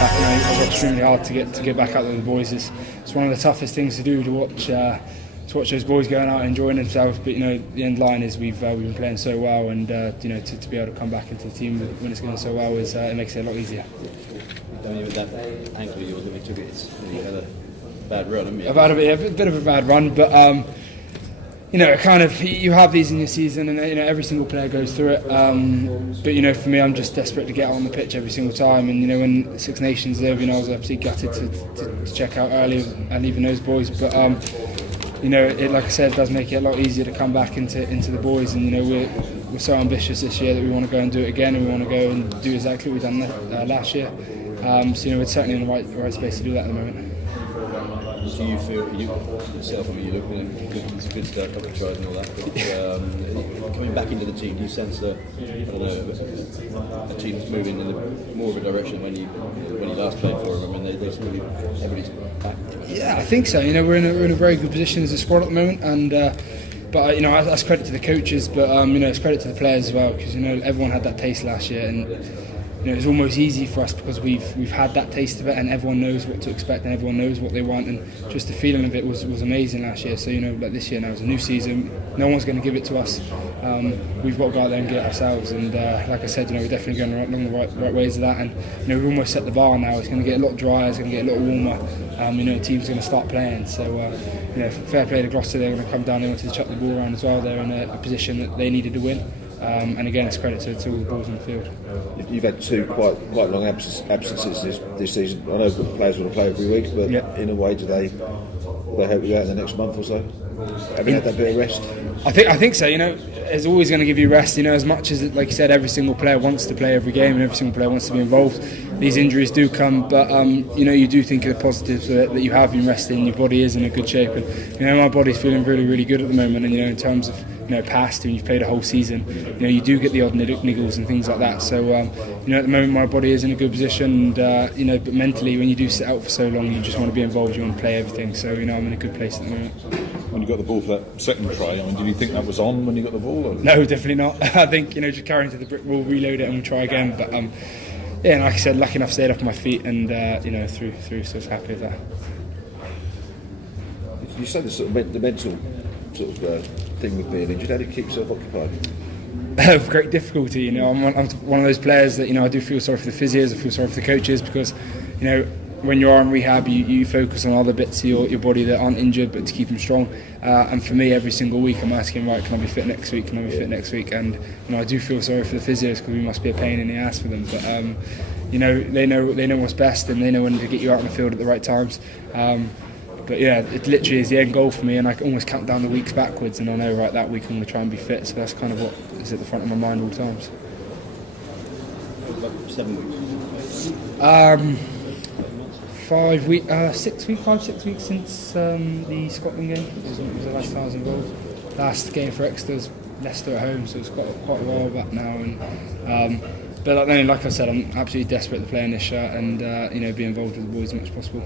I got extremely hard to get back out there with the boys. It's one of the toughest things to do, to watch those boys going out and enjoying themselves. But the end line is we've been playing so well, and to be able to come back into the team when it's going so well it makes it a lot easier. With that ankle of yours, when you took it, you had a bad run, haven't you? A bit of a bad run, but you have these in your season, and every single player goes through it. But for me, I'm just desperate to get out on the pitch every single time. And when Six Nations live, I was absolutely gutted to check out early and leaving those boys. But like I said, it does make it a lot easier to come back into the boys. And we're so ambitious this year that we want to go and do it again, and we want to go and do exactly what we've done last year. We're certainly in the right space to do that at the moment. Do you feel yourself? I mean, you look like a good start, couple of tries and all that. But coming back into the team, do you sense a team that's moving in more of a direction when you last played for them? I mean, everybody's back. Yeah, I think so. We're in a very good position as a squad at the moment, and but that's credit to the coaches, but it's credit to the players as well, because everyone had that taste last year, and it's almost easy for us because we've had that taste of it, and everyone knows what to expect and everyone knows what they want, and just the feeling of it was amazing last year. So like this year now is a new season, no one's going to give it to us. We've got to go out there and get it ourselves, and like I said, we're definitely going along the right ways of that, and we've almost set the bar now. It's going to get a lot drier, it's going to get a lot warmer. The team's going to start playing, so fair play to Gloucester. They're going to come down, they wanted to chuck the ball around as well. They're in a position that they needed to win. And again, it's credit to all the boys on the field. You've had two quite long absences this season. I know that players want to play every week, but in a way, do they help you out in the next month or so? Have you had that bit of rest? I think so. It's always going to give you rest. As much as, like you said, every single player wants to play every game and every single player wants to be involved. These injuries do come, but you do think of the positives that you have been resting. Your body is in a good shape, and my body's feeling really, really good at the moment. And in terms of past, and you've played a whole season, you do get the odd niggles and things like that. So at the moment my body is in a good position, and but mentally, when you do sit out for so long, you just want to be involved. You want to play everything. So I'm in a good place at the moment. When you got the ball for that second try, did you think that was on when you got the ball? Or? No, definitely not. I think just carry into the brick wall, reload it, and we'll try again. But and like I said, lucky enough, stayed off my feet, and through. So I was happy with that. You said the mental thing with being injured. How do you keep yourself occupied? With great difficulty. I'm one of those players that I do feel sorry for the physios, I feel sorry for the coaches, because when you are in rehab, you focus on other bits of your body that aren't injured, but to keep them strong. And for me, every single week, I'm asking, right, can I be fit next week? Can I be fit next week? And I do feel sorry for the physios, because we must be a pain in the ass for them. But they know what's best, and they know when to get you out on the field at the right times. But it literally is the end goal for me, and I can almost count down the weeks backwards, and I know, right, that week I'm going to try and be fit. So that's kind of what is at the front of my mind all times. 7 weeks. 6 weeks since the Scotland game. It was the last time I was involved. Last game for Exeter's Leicester at home, so it's quite a while back now. And but like I said, I'm absolutely desperate to play in this shirt and be involved with the boys as much as possible.